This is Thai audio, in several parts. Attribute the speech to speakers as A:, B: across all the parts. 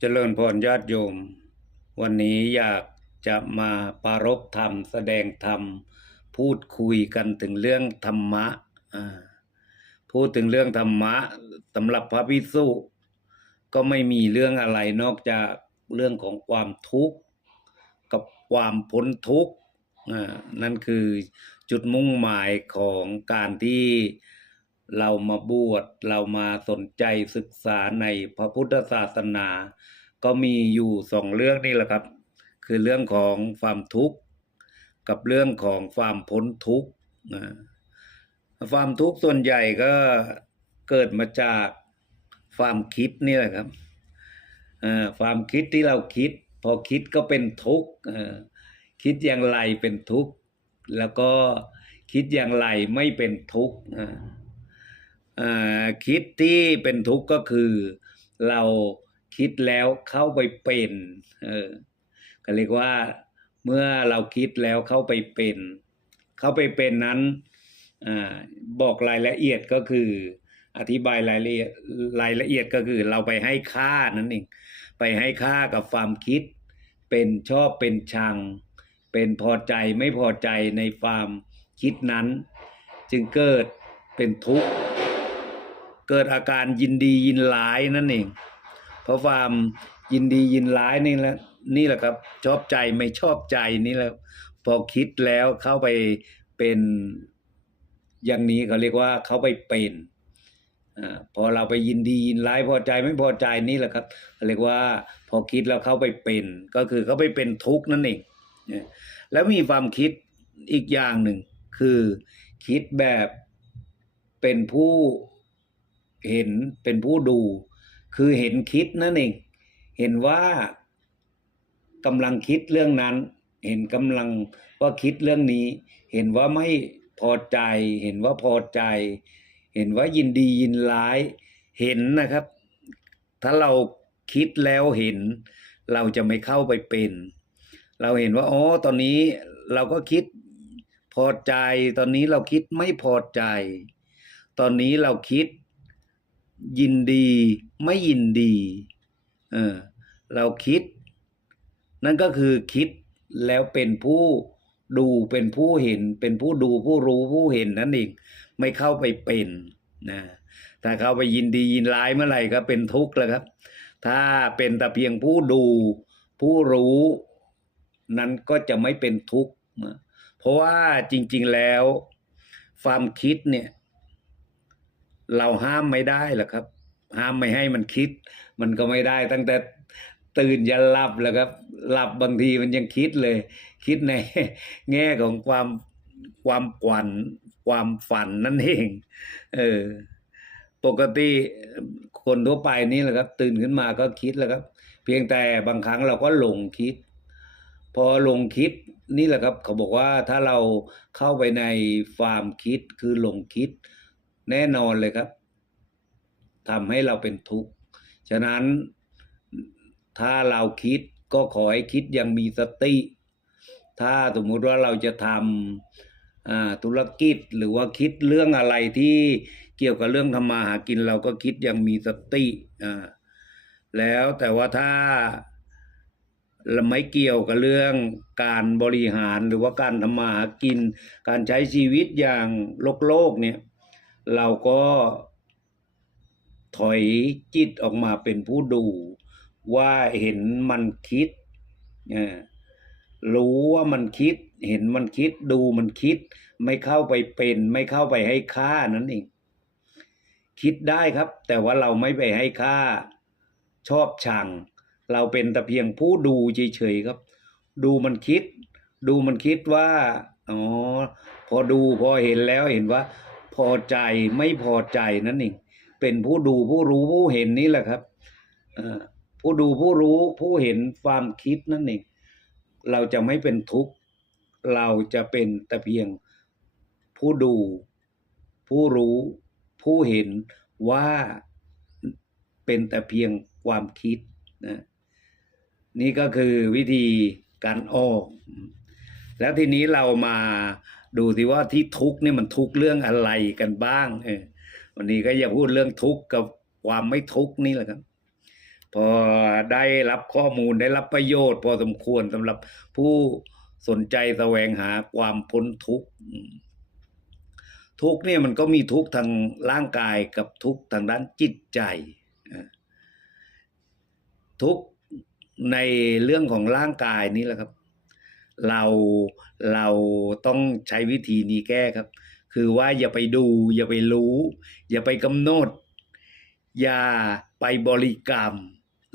A: เจริญพรญาติโยม วันนี้อยากจะมาปารบธรรม แสดงธรรม พูดคุยกันถึงเรื่องธรรมะพูดถึงเรื่องธรรมะสำหรับพระพิสุก็ไม่มีเรื่องอะไรนอกจากเรื่องของความทุกข์ กับความพ้นทุกข์นั่นคือจุดมุ่งหมายของการที่ เรามาบวชเรามาสนใจศึกษาในพระพุทธศาสนา ก็มีอยู่สองเรื่องนี่แหละครับ คือเรื่องของความทุกข์กับเรื่องของความพ้นทุกข์นะความทุกข์ส่วนใหญ่ก็เกิดมาจากความคิดนี่แหละครับความคิดที่เราคิด พอคิดก็เป็นทุกข์คิดอย่างไรเป็นทุกข์แล้วก็คิดอย่างไรไม่เป็นทุกข์ คิดที่เป็นทุกข์ก็คือเราคิดแล้วเข้าไปเป็นเออก็เรียกว่าเมื่อเราคิดแล้วเข้าไปเป็น เข้าไปเป็นนั้นอบอกรายละเอียดก็คือ อธิบายรายละเอียดรายละเอียดก็คือเราไปให้ค่านั่นเองไปให้ค่ากับความคิด เป็นชอบเป็นชัง เป็นพอใจไม่พอใจในความคิดนั้น จึงเกิดเป็นทุกข์ เกิดอาการยินดียินร้ายนั่นเองเพราะความยินดียินร้ายนี่แหละนี่แหละครับ ชอบใจไม่ชอบใจนี่แหละพอคิดแล้วเข้าไปเป็นอย่างนี้เขาเรียกว่าเข้าไปเป็นอาพอเราไปยินดียินร้ายพอใจไม่พอใจนี่แหละครับเขาเรียกว่าพอคิดแล้วเข้าไปเป็น ก็คือเขาไปเป็นทุกข์นั่นเองแล้วมีความคิดอีกอย่างหนึ่งคือคิดแบบเป็นผู้ เห็นเป็นผู้ดู คือเห็นคิดนั่นเอง เห็นว่ากำลังคิดเรื่องนั้น เห็นกำลังว่าคิดเรื่องนี้ เห็นว่าไม่พอใจ เห็นว่าพอใจ เห็นว่ายินดียินร้าย เห็นนะครับ ถ้าเราคิดแล้วเห็น เราจะไม่เข้าไปเป็น เราเห็นว่าอ๋อตอนนี้เราก็คิดพอใจ ตอนนี้เราคิดไม่พอใจ ตอนนี้เราคิด ยินดี ไม่ยินดี เออ เราคิด นั่นก็คือคิดแล้วเป็นผู้ดูเป็นผู้เห็น เป็นผู้ดูผู้รู้ผู้เห็นนั่นเองไม่เข้าไปเป็นนะถ้าเข้าไปยินดียินร้ายเมื่อไหร่ก็เป็นทุกข์แล้วครับ ถ้าเป็นแต่เพียงผู้ดู ผู้รู้ นั้นก็จะไม่เป็นทุกข์เพราะว่าจริง ๆแล้ว ความคิดเนี่ย เราห้ามไม่ได้หรอกครับ ห้ามไม่ให้มันคิด มันก็ไม่ได้ ตั้งแต่ตื่นยันหลับแล้วครับ หลับบางทีมันยังคิดเลย คิดในแง่ของความความกวันความฝันนั่นเอง เออ ปกติคนทั่วไปนี่แหละครับ ตื่นขึ้นมาก็คิดแล้วครับ เพียงแต่บางครั้งเราก็หลงคิด พอหลงคิดนี่แหละครับ เขาบอกว่าถ้าเราเข้าไปในความคิดคือหลงคิด แน่นอนเลยครับทำให้เราเป็นทุกข์ ฉะนั้นถ้าเราคิดก็ขอให้คิดอยังมีสติ ถ้าสมมุติว่าเราจะทำอ่าธุรกิจหรือว่าคิดเรื่องอะไรที่เกี่ยวกับเรื่องทำมาหากิน เราก็คิดอยังมีสติอ่าแล้วแต่ว่าถ้าเราไม่เกี่ยวกับเรื่องการบริหารหรือว่าการทำมาหากิน การใช้ชีวิตอย่างโลกโลกเนี่ย เราก็ถอยจิตออกมาเป็นผู้ดู ว่าเห็นมันคิด รู้ว่ามันคิด เห็นมันคิดดูมันคิด ไม่เข้าไปเป็น ไม่เข้าไปให้ค่านั่นเองคิดได้ครับ แต่ว่าเราไม่ไปให้ค่า ชอบชัง เราเป็นแต่เพียงผู้ดูเฉยๆครับ ดูมันคิด ดูมันคิดว่าอ๋อพอดูพอเห็นแล้วเห็นว่า พอใจไม่พอใจนั่นเองเป็นผู้ดูผู้รู้ผู้เห็นนี่แหละครับผู้ดูผู้รู้ผู้เห็นความคิดนั่นเองเราจะไม่เป็นทุกข์ เราจะเป็นแต่เพียงผู้ดู ผู้รู้ ผู้เห็นว่าเป็นแต่เพียงความคิดนะนี่ก็คือวิธีการออก แล้วทีนี้เรามา ดูสิว่าที่ทุกข์นี่มันทุกข์เรื่องอะไรกันบ้างเออวันนี้ก็อย่าพูดเรื่องทุกข์กับความไม่ทุกข์นี่แหละครับ พอได้รับข้อมูลได้รับประโยชน์ พอสมควรสำหรับผู้สนใจแสวงหาความพ้นทุกข์ทุกเนี่ยมันก็มีทุกทางร่างกายกับทุกทางด้านจิตใจทุกในเรื่องของร่างกายนี่แหละครับ เราเราต้องใช้วิธีนี้แก้ครับ คือว่าอย่าไปดู อย่าไปรู้ อย่าไปกำหนด อย่าไปบริกรรม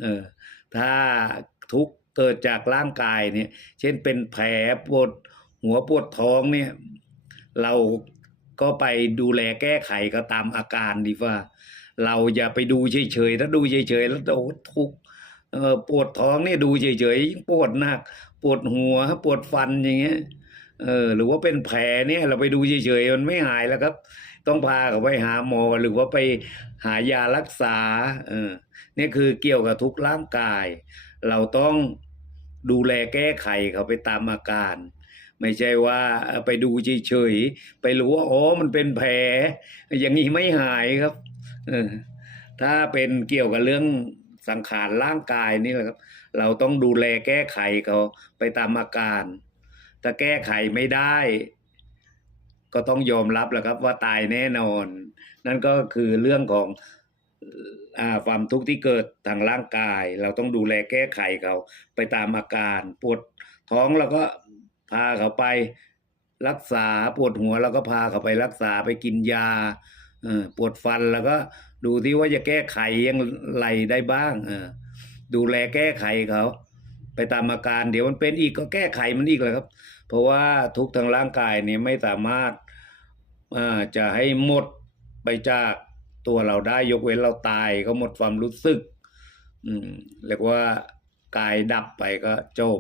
A: เออถ้าทุกข์เกิดจากร่างกายเนี่ย เช่นเป็นแผลปวดหัวปวดท้องเนี่ย เราก็ไปดูแลแก้ไขก็ตามอาการดีว่า เราอย่าไปดูเฉยๆถ้าดูเฉยๆแล้วโอ้ทุกข์ปวดท้องเนี่ยดูเฉยๆยิ่งปวดหนัก ปวดหัวปวดฟันอย่างเงี้ยเออหรือว่าเป็นแผลเนี่ยเราไปดูเฉยๆมันไม่หายแล้วครับ ต้องพาเขาไปหาหมอหรือว่าไปหายารักษาเออเนี่ยคือเกี่ยวกับทุกร่างกาย เราต้องดูแลแก้ไขเขาไปตามอาการ ไม่ใช่ว่าไปดูเฉยๆไปรู้ว่าอ๋อมันเป็นแผล อย่างนี้ไม่หายครับเออถ้าเป็นเกี่ยวกับเรื่องสังขารร่างกายนี่แหละครับ เราต้องดูแลแก้ไขเขาไปตามอาการ ถ้าแก้ไขไม่ได้ ก็ต้องยอมรับแหละครับว่าตายแน่นอน นั่นก็คือเรื่องของความทุกข์ที่เกิดทางร่างกาย เราต้องดูแลแก้ไขเขาไปตามอาการ ปวดท้องเราก็พาเขาไปรักษาปวดหัวเราก็พาเขาไปรักษาไปกินยาปวดฟันแล้วก็ดูที่ว่าจะแก้ไขยังไรได้บ้างอ ดูแลแก้ไขเขาไปตามอาการเดี๋ยวมันเป็นอีกก็แก้ไขมันอีกเลยครับ เพราะว่าทุกทางร่างกายเนี่ยไม่สามารถาจะให้หมดไปจากตัวเราได้ยกเว้นเราตายก็หมดความรู้สึกอืมเรียกว่ากายดับไปก็จบ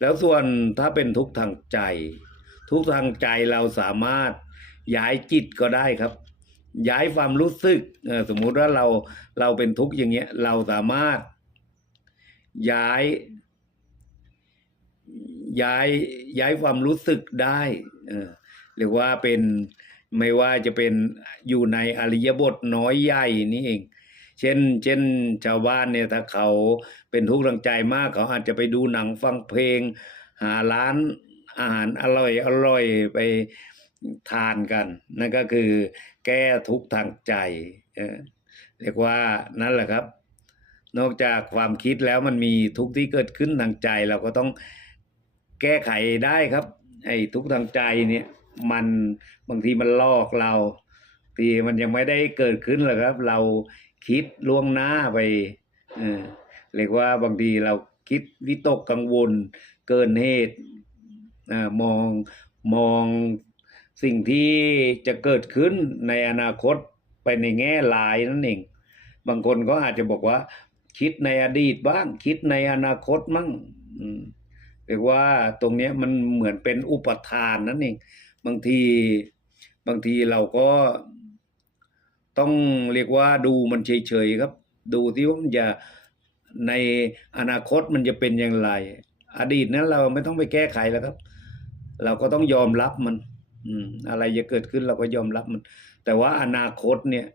A: แล้วส่วนถ้าเป็นทุกข์ทางใจ ทุกข์ทางใจเราสามารถย้ายจิตก็ได้ครับ ย้ายความรู้สึกสมมุติว่าเราเราเป็นทุกข์อย่างเงี้ยเราสามารถ ย้าย ย้ายย้ายความรู้สึกได้เออหรือว่าเป็นไม่ว่าจะเป็นอยู่ในอริยบทน้อยใหญ่นี่เอง เช่น เช่น ชาวบ้านเนี่ยถ้าเขาเป็นทุกข์ทางใจมากเขาอาจจะไปดูหนังฟังเพลง หาร้านอาหารอร่อยอร่อยไปทานกัน นั่นก็คือแก้ทุกข์ทางใจเออเรียกว่านั่นแหละครับ นอกจากความคิดแล้วมันมีทุกข์ที่เกิดขึ้นทางใจ เราก็ต้องแก้ไขได้ครับ ไอ้ทุกข์ทางใจเนี่ย มันบางทีมันลอกเราทีมันยังไม่ได้เกิดขึ้นหรอกครับ เราคิดล่วงหน้าไปเออเรียกว่าบางทีเราคิดวิตกกังวล เกินเหตุอามองมองสิ่งที่จะเกิดขึ้นในอนาคตไปในแง่ลายนั่นเอง บางคนก็อาจจะบอกว่า คิดในอดีตบ้าง คิดในอนาคตมั่งเรียกว่าตรงนี้มันเหมือนเป็นอุปทานนั่นเองบางทีบางทีเราก็ต้องเรียกว่าดูมันเฉยๆครับ ดูที่ว่ามันจะในอนาคตมันจะเป็นอย่างไร อดีตนั้นเราไม่ต้องไปแก้ไขแล้วครับ เราก็ต้องยอมรับมัน อืม อะไรจะเกิดขึ้นเราก็ยอมรับมัน แต่ว่าอนาคตเนี่ย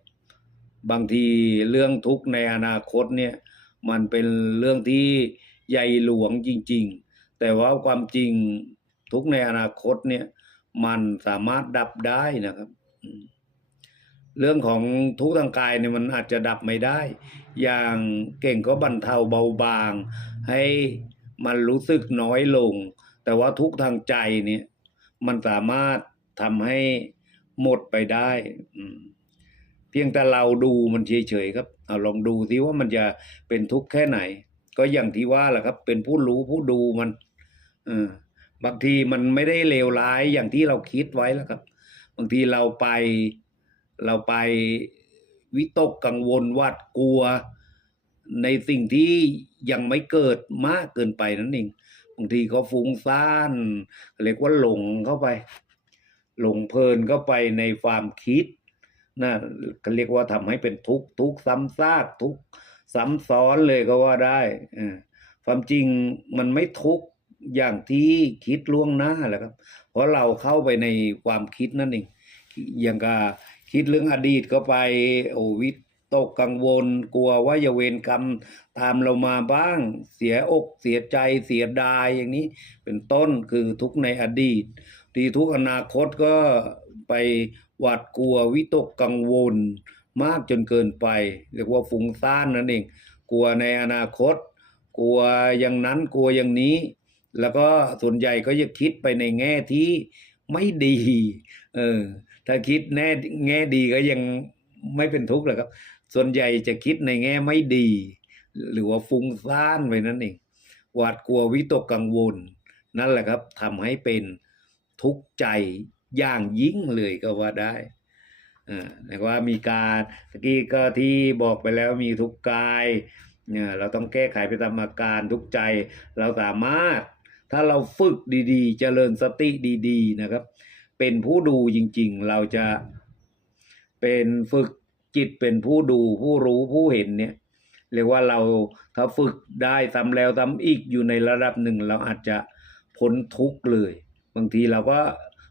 A: บางทีเรื่องทุกข์ในอนาคตเนี่ย มันเป็นเรื่องที่ใหญ่หลวงจริง ๆ แต่ว่าความจริงทุกในอนาคตเนี่ยมันสามารถดับได้นะครับ เรื่องของทุกทางกายเนี่ยมันอาจจะดับไม่ได้ อย่างเก่งก็บรรเทาเบาบาง ให้มันรู้สึกน้อยลง แต่ว่าทุกทางใจเนี่ยมันสามารถทำให้หมดไปได้ อืม พียงแต่เราดูมันเฉยๆครับเอาลองดูสิว่ามันจะเป็นทุกข์แค่ไหน ก็อย่างที่ว่าแหละครับ เป็นผู้รู้ผู้ดูมันเออบางทีมันไม่ได้เลวร้ายอย่างที่เราคิดไว้แล้วครับ บางทีเราไปเราไปวิตกกังวลหวาดกลัว ในสิ่งที่ยังไม่เกิดมากเกินไปนั่นเองบางทีก็ฟุ้งซ่านเรียกว่าหลงเข้าไป หลงเพลินเข้าไปในความคิด นะก็เรียกว่าทำให้เป็นทุกข์ทุกข์ซ้ำซากทุกข์ซ้ำซ้อนเลยก็ว่าได้ความจริงมันไม่ทุกข์อย่างที่คิดล่วงหน้าแหละครับ เพราะเราเข้าไปในความคิดนั่นเองอย่างกับคิดเรื่องอดีตก็ไปโอวิตตกกังวล กลัวว่าจะเวรกรรมตามเรามาบ้าง เสียอกเสียใจเสียดายอย่างนี้ เป็นต้นคือทุกในอดีต ทีทุกอนาคตก็ ไปหวาดกลัววิตกกังวล มากจนเกินไป เรียกว่าฟุ้งซ่านนั่นเอง กลัวในอนาคต กลัวอย่างนั้นกลัวอย่างนี้ แล้วก็ส่วนใหญ่ก็จะคิดไปในแง่ที่ไม่ดีเออถ้าคิดแน่แง่ดีก็ยังไม่เป็นทุกข์หรอกครับ ส่วนใหญ่จะคิดในแง่ไม่ดี หรือว่าฟุ้งซ่านไปนั่นเองหวาดกลัววิตกกังวล นั่นแหละครับทำให้เป็นทุกข์ใจ อย่างยิ่งเลยก็ว่าได้อ่าแต่ว่ามีการตะกี้ก็ที่บอกไปแล้วมีทุกข์กายเนี่ยเราต้องแก้ไขไปตามอาการทุกข์ใจ เราสามารถ ถ้าเราฝึกดีๆ เจริญสติดีๆนะครับ เป็นผู้ดูจริงๆ เราจะเป็นฝึกจิตเป็นผู้ดูผู้รู้ผู้เห็นเนี่ยเรียกว่าเราถ้าฝึกได้ทำแล้วทำอีกอยู่ในระดับหนึ่ง เราอาจจะพ้นทุกข์เลย บางทีเราก็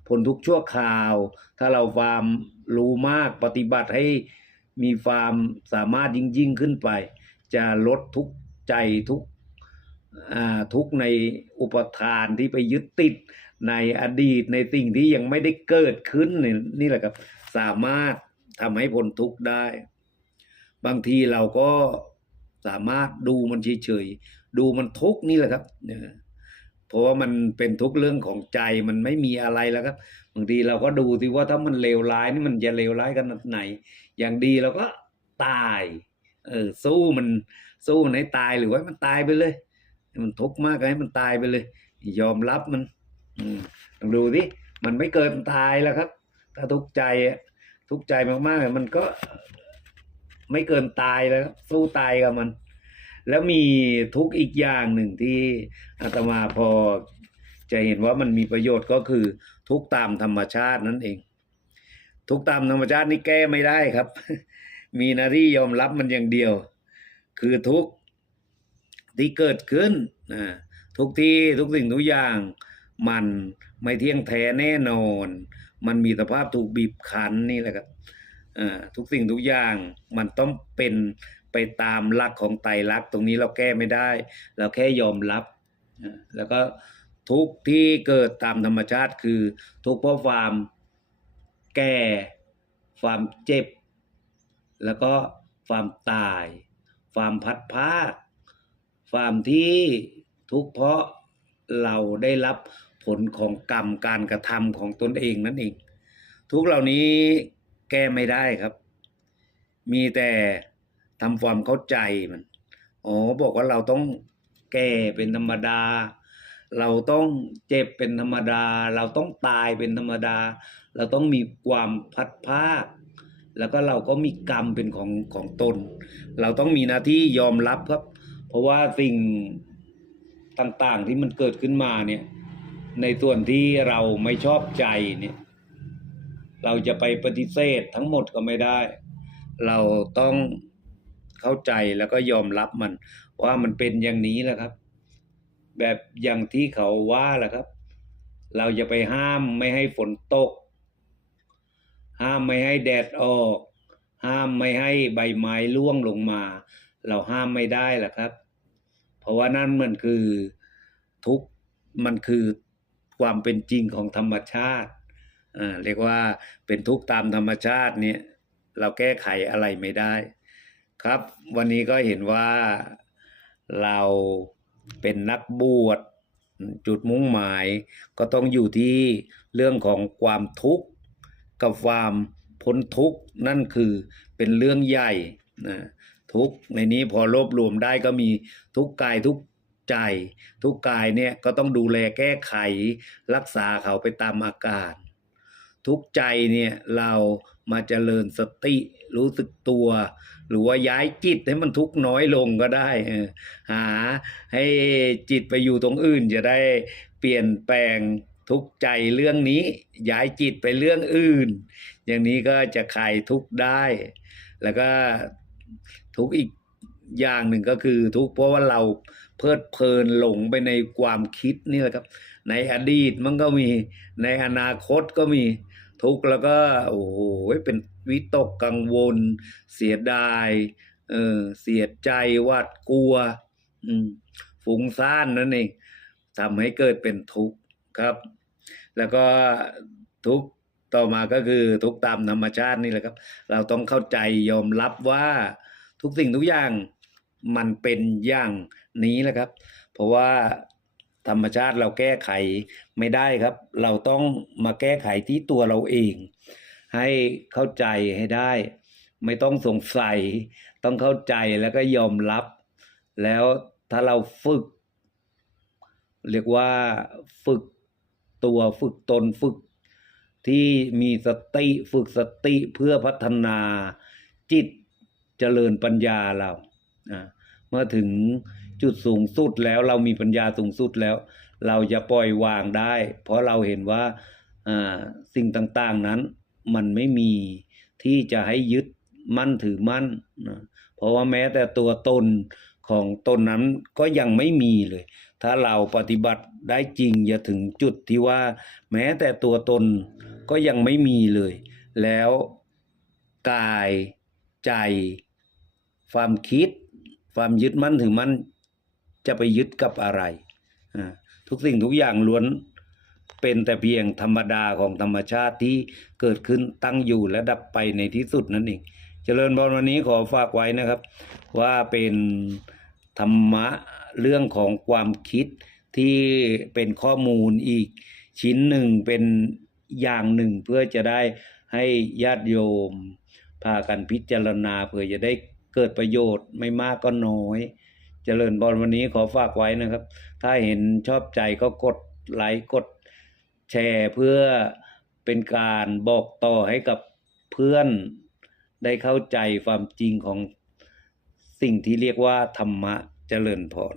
A: พ้นทุกชั่วคราว ถ้าเราความรู้มากปฏิบัติให้มีความสามารถยิ่งยิ่งๆขึ้นไป จะลดทุกใจทุกอ่าทุกในอุปทานที่ไปยึดติดในอดีตในสิ่งที่ยังไม่ได้เกิดขึ้นนี่ยนี่แหละครับ สามารถทำให้พ้นทุกข์ได้ บางทีเราก็สามารถดูมันเฉยๆดูมันทุกข์นี่แหละครับเนี่ย ราะว่ามันเป็นทุกเรื่องของใจมันไม่มีอะไรแล้วครับบางทีเราก็ดูสิว่าถ้ามันเลวร้ายนี่มันจะเลวร้ายขนาดไหน อย่างดีเราก็ตายเออสู้มันสู้มันให้ตายหรือว่ามันตายไปเลย มันทุกข์มากก็ให้มันตายไปเลย ยอมรับมันอืมลองดูสิมันไม่เกินตายแล้วครับ ถ้าทุกข์ใจทุกข์ใจมากๆมันก็ไม่เกินตายแล้วสู้ตายกับมัน แล้วมีทุกข์อีกอย่างหนึ่งที่อาตมาพอจะเห็นว่ามันมีประโยชน์ก็คือทุกข์ตามธรรมชาตินั่นเอง ทุกข์ตามธรรมชาตินี่แก้ไม่ได้ครับ มีหน้าที่ยอมรับมันอย่างเดียว คือทุกข์ที่เกิดขึ้นอ่าทุกที่ทุกสิ่งทุกอย่างมันไม่เที่ยงแท้แน่นอน มันมีสภาพถูกบีบคั้นนี่แหละครับอ่าทุกสิ่งทุกอย่างมันต้องเป็น ไปตามหลักของไตรลักษณ์ตรงนี้เราแก้ไม่ได้ เราแค่ยอมรับ แล้วก็ทุกที่เกิดตามธรรมชาติคือ ทุกเพราะความแก่ความเจ็บ แล้วก็ความตาย ความพัดพาความที่ทุกเพราะเราได้รับผลของกรรมการกระทำของตนเองนั่นเอง ทุกเหล่านี้แก้ไม่ได้ครับ มีแต่ ทำความเข้าใจมัน อ๋อ บอกว่าเราต้องแก่เป็นธรรมดา เราต้องเจ็บเป็นธรรมดา เราต้องตายเป็นธรรมดา เราต้องมีความพัดภาค แล้วก็เราก็มีกรรมเป็นของของตน เราต้องมีหน้าที่ยอมรับครับ เพราะว่าสิ่งต่างๆที่มันเกิดขึ้นมาเนี่ย ในส่วนที่เราไม่ชอบใจเนี่ย เราจะไปปฏิเสธทั้งหมดก็ไม่ได้ เราต้อง เข้าใจแล้วก็ยอมรับมัน ว่ามันเป็นอย่างนี้แหละครับ แบบอย่างที่เขาว่าแหละครับ เราจะไปห้ามไม่ให้ฝนตก ห้ามไม่ให้แดดออก ห้ามไม่ให้ใบไม้ร่วงลงมา เราห้ามไม่ได้แหละครับ เพราะว่านั่นมันคือทุกมันคือความเป็นจริงของธรรมชาติอ่าเรียกว่าเป็นทุกข์ตามธรรมชาติเนี่ยเราแก้ไขอะไรไม่ได้ ครับ วันนี้ก็เห็นว่าเราเป็นนักบวชจุดมุ่งหมายก็ต้องอยู่ที่เรื่องของความทุกข์กับความพ้นทุกข์นั่นคือเป็นเรื่องใหญ่นะทุกข์ในนี้พอรวบรวมได้ก็มีทุกกายทุกใจ ทุกกายเนี่ยก็ต้องดูแลแก้ไขรักษาเขาไปตามอาการ ทุกใจเนี่ยเรา มาเจริญสติ รู้สึกตัว หรือว่าย้ายจิตให้มันทุกน้อยลงก็ได้หาให้จิตไปอยู่ตรงอื่นจะได้เปลี่ยนแปลงทุกใจเรื่องนี้ ย้ายจิตไปเรื่องอื่น อย่างนี้ก็จะคลายทุกได้ แล้วก็ทุกอีกอย่างหนึ่งก็คือทุกเพราะว่าเราเพลิดเพลินหลงไปในความคิดนี่แหละครับ ในอดีตมันก็มีในอนาคตก็มี ทุกข์แล้วก็โอ้โหเป็นวิตกกังวล เสียดายเออเสียใจหวาดกลัวฟุ้งซ่านนั่นเองทำให้เกิดเป็นทุกข์ครับ แล้วก็ทุกข์ต่อมาก็คือทุกตามธรรมชาตินี่แหละครับ เราต้องเข้าใจยอมรับว่าทุกสิ่งทุกอย่างมันเป็นอย่างนี้แหละครับ เพราะว่า ธรรมชาติเราแก้ไขไม่ได้ครับ เราต้องมาแก้ไขที่ตัวเราเอง ให้เข้าใจให้ได้ ไม่ต้องสงสัย ต้องเข้าใจแล้วก็ยอมรับ แล้วถ้าเราฝึก เรียกว่าฝึกตัวฝึกตนฝึก ที่มีสติฝึกสติเพื่อพัฒนาจิตเจริญปัญญาเราอ่าเมื่อถึง จุดสูงสุดแล้ว เรามีปัญญาสูงสุดแล้ว เราจะปล่อยวางได้ เพราะเราเห็นว่าสิ่งต่างๆนั้นมันไม่มีที่จะให้ยึดมั่นถือมั่นนะเพราะว่าแม้แต่ตัวตนของตนนั้นก็ยังไม่มีเลย ถ้าเราปฏิบัติได้จริงจะถึงจุดที่ว่า แม้แต่ตัวตนก็ยังไม่มีเลย แล้วกายใจ ความคิด ความยึดมั่นถือมั่น จะไปยึดกับอะไร ทุกสิ่งทุกอย่างล้วนเป็นแต่เพียงธรรมดาของธรรมชาติที่เกิดขึ้นตั้งอยู่และดับไปในที่สุดนั่นเองเจริญพรวันนี้ขอฝากไว้นะครับ ว่าเป็นธรรมะเรื่องของความคิดที่เป็นข้อมูลอีกชิ้นหนึ่งเป็นอย่างหนึ่งเพื่อจะได้ให้ญาติโยม พากันพิจารณาเพื่อจะได้เกิดประโยชน์ไม่มากก็น้อย เจริญบอลวันนี้ขอฝากไว้นะครับ ถ้าเห็นชอบใจก็กดไลค์กดแชร์เพื่อเป็นการบอกต่อให้กับเพื่อนได้เข้าใจความจริงของสิ่งที่เรียกว่าธรรมะเจริญพร